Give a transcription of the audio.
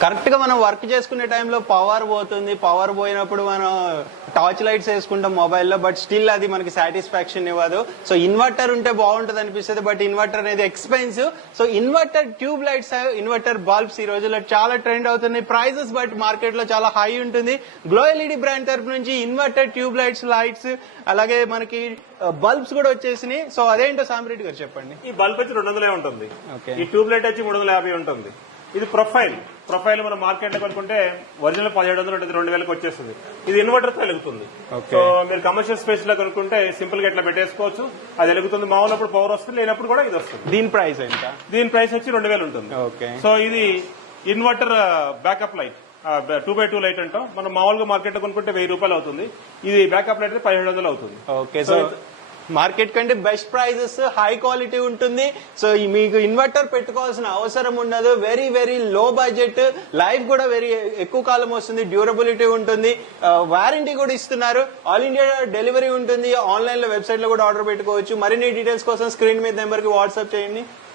Correct గా మనం work చేసుకునే టైంలో పవర్ పోతుంది. పవర్ పోయినప్పుడు మనం టార్చ్ లైట్స్ వేసుకుంటాం మొబైల్లో, బట్ స్టిల్ అది మనకి సాటిస్ఫాక్షన్ ఇవ్వదు. సో ఇన్వర్టర్ ఉంటే బాగుంటుంది అనిపిస్తుంది, బట్ ఇన్వర్టర్ అనేది expensive. So inverter tube lights, inverter bulbs ఈ రోజుల్లో చాలా ట్రెండ్ అవుతున్నాయి. ప్రైజెస్ బట్ మార్కెట్ లో చాలా హై ఉంటుంది. గ్లో ఎల్ఈడి బ్రాండ్ తరపు నుంచి ఇన్వర్టర్ ట్యూబ్ లైట్స్ అలాగే మనకి బల్బ్స్ కూడా వచ్చేసినాయి. సో అదేంటో సాంబ్రెడ్డి గారు చెప్పండి. ఈ బల్బ్ వచ్చి 200 ఉంటుంది, ఈ ట్యూబ్ లైట్ వచ్చి 350 ఉంటుంది. ఇది ప్రొఫైల్ మనం మార్కెట్ లో కొనుక్కుంటే ఒరిజినల్ 1700 ఉంటుంది, 2000కి వచ్చేస్తుంది. ఇది ఇన్వర్టర్ తో వెలుగుతుంది. సో మీరు కమర్షియల్ స్పేస్ లో కొనుక్కుంటే సింపుల్ గా ఇట్లా పెట్టేసుకోవచ్చు, అది వెలుగుతుంది. మామూలప్పుడు పవర్ వస్తుంది, లేనప్పుడు కూడా ఇది వస్తుంది. దీని ప్రైస్ ఎంత? దీని ప్రైస్ వచ్చి 2000 ఉంటుంది. సో ఇది inverter backup light, 2x2 light అంటాం. మనం మామూలుగా మార్కెట్ లో కొనుక్కుంటే 1000 రూపాయలు అవుతుంది. ఇది బ్యాకప్ లైట్ 1700 అవుతుంది. ఓకే, సో మార్కెట్ కంటే బెస్ట్ ప్రైజెస్, హై క్వాలిటీ ఉంటుంది. సో మీకు ఇన్వర్టర్ పెట్టుకోవాల్సిన అవసరం ఉండదు. Very very low budget, life కూడా వెరీ ఎక్కువ కాలం వస్తుంది, డ్యూరబిలిటీ ఉంటుంది, వారంటీ కూడా ఇస్తున్నారు. ఆల్ ఇండియా డెలివరీ ఉంటుంది. ఆన్లైన్ లో వెబ్సైట్ లో కూడా ఆర్డర్ పెట్టుకోవచ్చు. మరిన్ని డీటెయిల్స్ కోసం స్క్రీన్ మీద నెంబర్ కి వాట్సాప్ చేయండి.